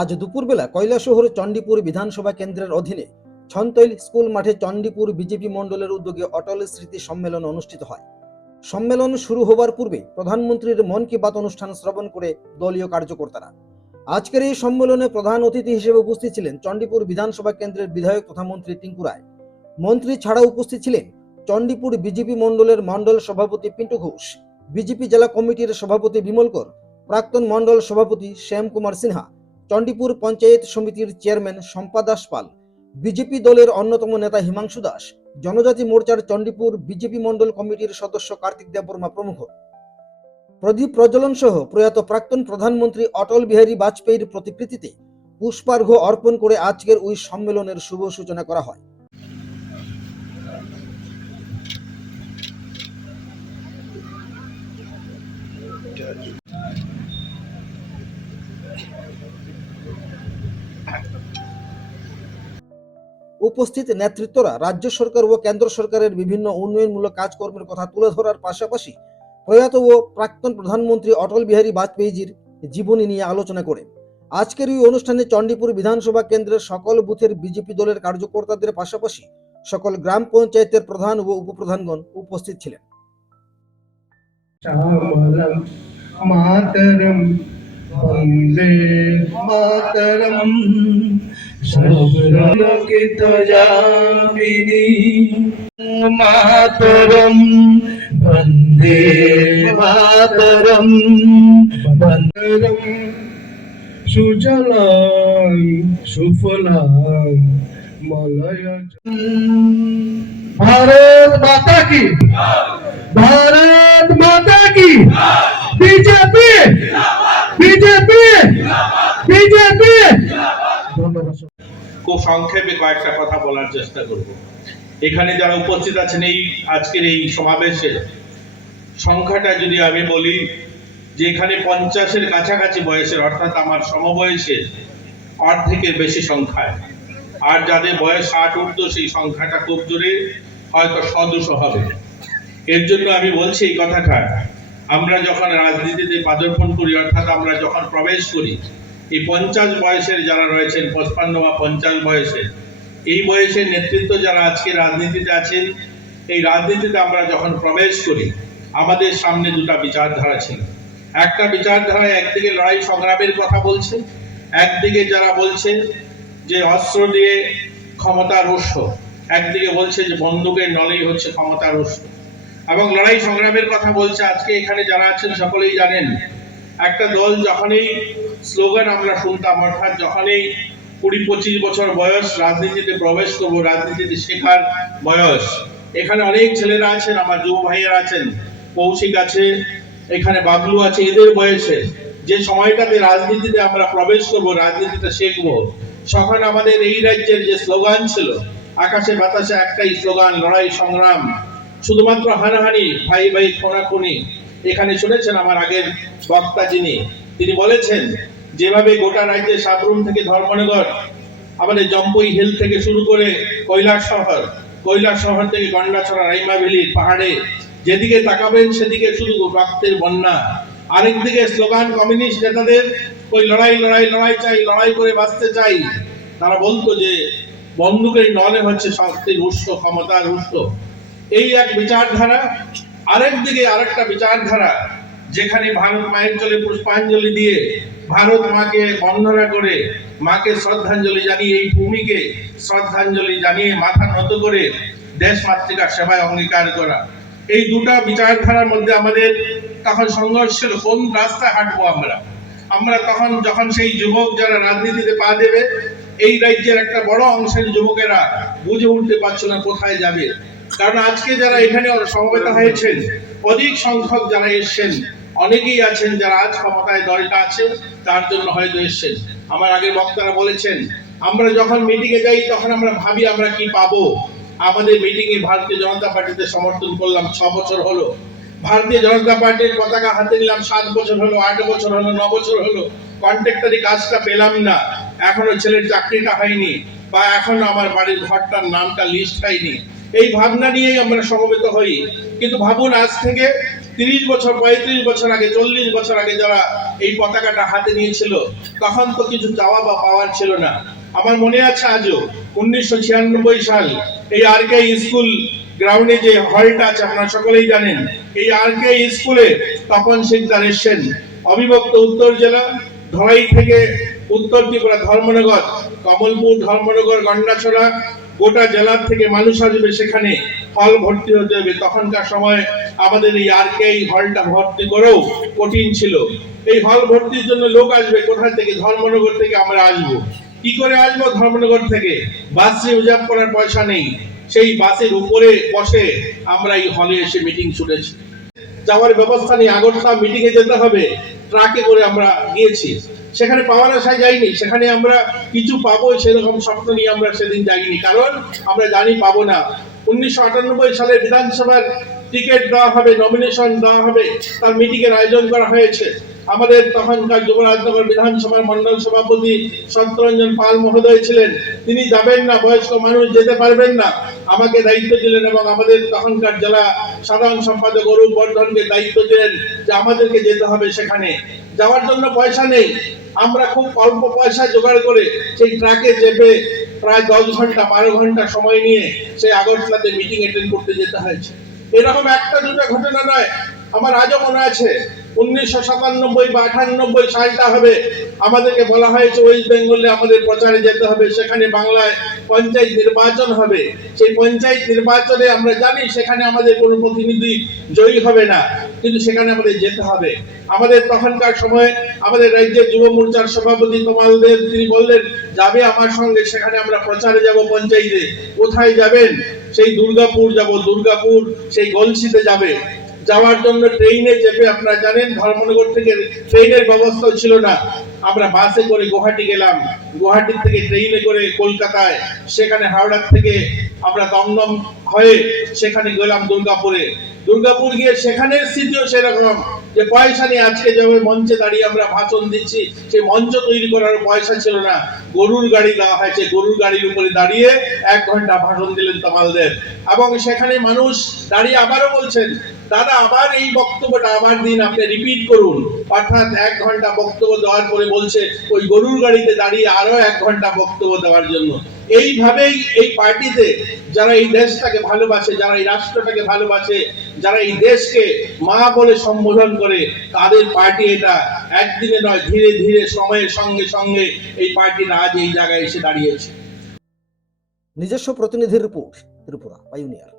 আজ দুপুরবেলা কৈলাসহর চণ্ডীপুর বিধানসভা কেন্দ্রের অধীনে ছনতৈল স্কুল মাঠে চণ্ডীপুর বিজেপি মণ্ডলের উদ্যোগে অটল স্মৃতি সম্মেলন অনুষ্ঠিত হয়। সম্মেলন শুরু হবার পূর্বে প্রধানমন্ত্রীর মন কি বাত অনুষ্ঠান শ্রবণ করে দলীয় কার্যকর্তারা। আজকের এই সম্মেলনে প্রধান অতিথি হিসেবে উপস্থিত ছিলেন চণ্ডীপুর বিধানসভা কেন্দ্রের বিধায়ক তথা মন্ত্রী টিঙ্কু রায়। মন্ত্রী ছাড়াও উপস্থিত ছিলেন চণ্ডীপুর বিজেপি মণ্ডলের মণ্ডল সভাপতি পিন্টু ঘোষ, বিজেপি জেলা কমিটির সভাপতি বিমল কর, প্রাক্তন মণ্ডল সভাপতি শ্যাম কুমার সিনহা, চণ্ডীপুর পঞ্চায়েত সমিতির চেয়ারম্যান শম্পা দাস পাল, বিজেপি দলের অন্যতম নেতা হিমাংশু দাস, জনজাতি মোর্চার চণ্ডীপুর বিজেপি মণ্ডল কমিটির সদস্য কার্তিক দেববর্মা প্রমুখ। প্রদীপ প্রজ্বলন সহ প্রয়াত প্রাক্তন প্রধানমন্ত্রী অটল বিহারী বাজপেয়ীর প্রতিকৃতিতে পুষ্পার্ঘ্য অর্পণ করে আজকের ওই সম্মেলনের শুভ সূচনা করা হয়। উপস্থিত নেতৃত্বরা রাজ্য সরকার ও কেন্দ্র সরকারের বিভিন্ন উন্নয়নমূলক কাজকর্মের কথা তুলে ধরার পাশাপাশি প্রয়াত ও প্রাক্তন প্রধানমন্ত্রী অটল বিহারী বাজপেয়ীজির জীবনী নিয়ে আলোচনা করেন। আজকের এই অনুষ্ঠানে চণ্ডীপুর বিধানসভা কেন্দ্রের সকল বুথের বিজেপি দলের কার্যকর্তাদের পাশাপাশি সকল গ্রাম পঞ্চায়েতের প্রধান ও উপপ্রধানগণ উপস্থিত ছিলেন। মাতরম বন্দে মাতরম সর্বলোকিত জামিনী মাতরম বন্দে মাতরম বন্দরম সুজলাং সুফলাং মলয়জ। भारत माता की, भारत माता की, बीजेपी बीजेपी बीजेपी। খুব সংক্ষেপে কয়েকটা কথা বলার চেষ্টা করব। এখানে যারা উপস্থিত আছেন এই আজকের এই সমাবেশে সংখ্যাটা যদি আমি বলি যে এখানে 50-এর কাছাকাছি বয়সের অর্থাৎ আমার সমবয়সের অর্ধেকের বেশি সংখ্যায়, আর যাদের বয়স 60 ঊর্ধ্ব সেই সংখ্যাটা খুব জোরে হয়তো 100-200 হবে। এর জন্য আমি বলছি এই কথাটা, আমরা যখন রাজনীতিতে পদার্পণ করি অর্থাৎ আমরা যখন প্রবেশ করি এই 50 বয়সের যারা রয়েছেন, 55 বা 50 বয়সের, এই বয়সের নেতৃত্ব যারা আজকে রাজনীতিতে আছেন, এই রাজনীতিতে আমরা যখন প্রবেশ করি আমাদের সামনে দুটা বিচারধারা ছিল। একটা বিচারধারায় একদিকে লড়াই সংগ্রামের কথা বলছে, একদিকে যারা বলছে যে অস্ত্র দিয়ে ক্ষমতার উৎস, একদিকে বলছে যে বন্দুকের নলেই হচ্ছে ক্ষমতার উৎস, এবং লড়াই সংগ্রামের কথা বলছে। আজকে এখানে যারা আছেন সকলেই জানেন একটা দল যখনই স্লোগান আমরা শুনতাম, অর্থাৎ যখনই 20-25 বছর বয়স রাজনীতিতে প্রবেশ করবো, রাজনীতিতে শেখার বয়স, এখানে অনেক ছেলেরা আছেন, আমার যুব ভাইয়েরা আছেন, কৌশিক আছে, এখানে বাবলু আছে, এদের বয়সে যে সময়টাতে রাজনীতিতে আমরা প্রবেশ করবো, রাজনীতিতে শিখবো, তখন আমাদের এই রাজ্যের যে স্লোগান ছিল, আকাশে বাতাসে একটাই স্লোগান, লড়াই সংগ্রাম, শুধুমাত্র হানাহানি, ভাই ভাই খোনাখুনি। এখানে শুনেছেন আমার আগের বক্তা তিনি বলেছেন যেভাবে গোটা রাজ্যে সাবরুম থেকে ধর্মনগর, আমাদের জম্পুই হিল থেকে শুরু করে কৈলাস শহর থেকে গন্ডাছড়া রাইমা ভ্যালির পাহাড়ে যেদিকে তাকাবেন সেদিকে শুধু রক্তের বন্যা। আরেকদিকে স্লোগান কমিউনিস্ট নেতাদের, ওই লড়াই লড়াই লড়াই চাই, লড়াই করে বাঁচতে চাই। তারা বলতো যে বন্দুকের নলে হচ্ছে শক্তির উৎস, ক্ষমতার উৎস। এই এক বিচারধারা। আরেকদিকে আরেকটা বিচারধারা যেখানে ভারত মায়ের চলে পুষ্পাঞ্জলি দিয়ে, ভারত মাকে বন্দনা করে, মাকে শ্রদ্ধাঞ্জলি জানিয়ে, এই ভূমিকে শ্রদ্ধাঞ্জলি জানিয়ে মাথা নত করে দেশ মাতৃকার সেবায় অঙ্গীকার করা। এই দুটা বিচারধারার মধ্যে আমাদের তখন সংঘর্ষ ছিল, কোন রাস্তায় হাঁটবো আমরা তখন যখন সেই যুবক যারা রাজনীতিতে পা দেবে, এই রাজ্যের একটা বড় অংশের যুবকেরা বুঝে উঠতে পারছে না কোথায় যাবে। কারণ আজকে যারা এখানে সমবেত হয়েছেন, অধিক সংখ্যক যারা এসছেন, অনেকেই আছেন যারা আজ ক্ষমতায় দলটা আছে তার জন্য হয়তো এসছেন। আমার আগের বক্তারা বলেছেন আমরা যখন মিটিংয়ে যাই তখন আমরা ভাবি আমরা কি পাবো। আমাদের মিটিংয়ে ভারতীয় জনতা পার্টিতে সমর্থন করলাম 6 বছর হলো, ভারতীয় জনতা পার্টির পতাকা হাতে নিলাম 7 বছর হলো, 8 বছর হলো, 9 বছর হলো, কন্ট্রাক্টরি কাজটা পেলাম না, এখনো ছেলের চাকরিটা হয়নি, বা এখনো আমার বাড়ির ঘরটার নামটা লিস্ট হয়নি। এই ভাবনা নিয়েই আমরা সমবেত হই। কিন্তু ভাবুন, আজ থেকে 30 বছর, 35 বছর আগে, 40 বছর আগে যারা এই পতাকাটা হাতে নিয়েছিল, তখন তো কিছু চাওয়া বা পাওয়ার ছিল না। আমার মনে আছে আজও 1996 সাল, এই আরকে স্কুল গ্রাউন্ডে যে হলটা আছে আপনারা সকলেই জানেন, এই আরকে স্কুলে তপন শিকদার এসছেন। অবিভক্ত উত্তর জেলা, ধলাই থেকে উত্তর ত্রিপুরা ধর্মনগর, কমলপুর, ধর্মনগর, গন্ডাছড়া, গোটা জেলার থেকে মানুষ আসবে সেখানে হল ভর্তি হতে হবে। তখনকার সময় আমাদের এই আরকে হলটা ভর্তি করেও কঠিন ছিল। এই হল ভর্তির জন্য লোক আসবে কোথা থেকে? ধর্মনগর থেকে আমরা আসবো। কি করে আসবো? ধর্মনগর থেকে বাস রিজার্ভ করার পয়সা নেই। সেই বাসের উপরে বসে আমরা এই হলে এসে মিটিং শুনেছি। যাওয়ার ব্যবস্থা নেই, আগরতলা মিটিং এ যেতে হবে, ট্রাকে করে আমরা গিয়েছি। সেখানে পাওয়ার আশায় যাইনি, সেখানে আমরা কিছু পাবো সেরকম স্বপ্ন নিয়ে আমরা সেদিন যাইনি, কারণ আমরা জানি পাবো না। 1998 সালে বিধানসভার টিকিট দেওয়া হবে, নমিনেশন দেওয়া হবে, তার মিটিং এর আয়োজন করা হয়েছে। আমাদের তখনকার যুবরাজনগর বিধানসভার মন্ডল সভাপতি সত্যরঞ্জন পাল মহোদয় ছিলেন, তিনি যাবেন না, বয়স্ক মানুষ যেতে পারবেন না, আমাকে দায়িত্ব দিলেন এবং আমাদের তখনকার জেলা সাধারণ সম্পাদক অরূপ বর্ধনকে দায়িত্ব দিলেন যে আমাদেরকে যেতে হবে সেখানে। যাওয়ার জন্য পয়সা নেই, আমরা খুব অল্প পয়সা জোগাড় করে সেই ট্রাকে চেপে প্রায় 10 ঘন্টা 12 ঘন্টা সময় নিয়ে সেই আগরতলাতে মিটিং অ্যাটেন্ড করতে যেতে হয়েছে। এরকম একটা দুটো ঘটনা নয়, আমার আজও মনে আছে 1997 বা 98 সালটা হবে, আমাদেরকে বলা হয়েছে ওয়েস্ট বেঙ্গলে আমাদের প্রচারে যেতে হবে, সেখানে বাংলায় পঞ্চায়েত নির্বাচন হবে। সেই পঞ্চায়েত নির্বাচনে আমরা জানি সেখানে আমাদের কোনো প্রতিনিধি জয়ী হবে না, কিন্তু সেখানে আমাদের যেতে হবে। আমাদের তখনকার সময় আমাদের রাজ্যের যুব মোর্চার সভাপতি তমাল দেব, তিনি বললেন যাবে আমার সঙ্গে, সেখানে আমরা প্রচারে যাব পঞ্চায়েতে। কোথায় যাবেন? সেই দুর্গাপুর যাব, দুর্গাপুর সেই গলসিতে যাবে। যাওয়ার জন্য ট্রেনে চেপে, আপনারা জানেন ধর্মনগর থেকে ট্রেনের ব্যবস্থা ছিল না, আমরা বাসে করে গুয়াহাটি গেলাম, গুয়াহাটি থেকে ট্রেনে করে কলকাতায়, সেখানে হাওড়া থেকে আমরা দমদম হয়ে সেখানে গেলাম দুর্গাপুরে। দুর্গাপুর গিয়ে সেখানের স্থিতিও সেরকম যে পয়সা নিয়ে আজকে যেভাবে মঞ্চে দাঁড়িয়ে আমরা ভাষণ দিচ্ছি, সেই মঞ্চ তৈরি করার পয়সা ছিল না। গরুর গাড়ি দেওয়া হয়েছে, গরুর গাড়ির উপরে দাঁড়িয়ে 1 ঘন্টা ভাষণ দিলেন তমালদের, এবং সেখানে মানুষ দাঁড়িয়ে আবারও বলছেন দাদা আবার এই বক্তব্যটা আবার দিন, আপনি রিপিট করুন। অর্থাৎ 1 ঘন্টা বক্তব্য দেওয়ার পরে বলছে ওই গরুর গাড়িতে দাঁড়িয়ে আরো 1 ঘন্টা বক্তব্য দেওয়ার জন্য। এইভাবেই এই পার্টিতে যারা এই দেশটাকে ভালোবাসে, যারা এই রাষ্ট্রটাকে ভালোবাসে, যারা এই দেশকে মা বলে সম্বোধন করে, তাদের পার্টি এটা। একদিনে নয়, ধীরে ধীরে সময়ের সঙ্গে সঙ্গে এই পার্টিটা আজ এই জায়গায় এসে দাঁড়িয়েছে। নিজস্ব প্রতিনিধির রিপোর্ট, ত্রিপুরা পাইওনিয়ার।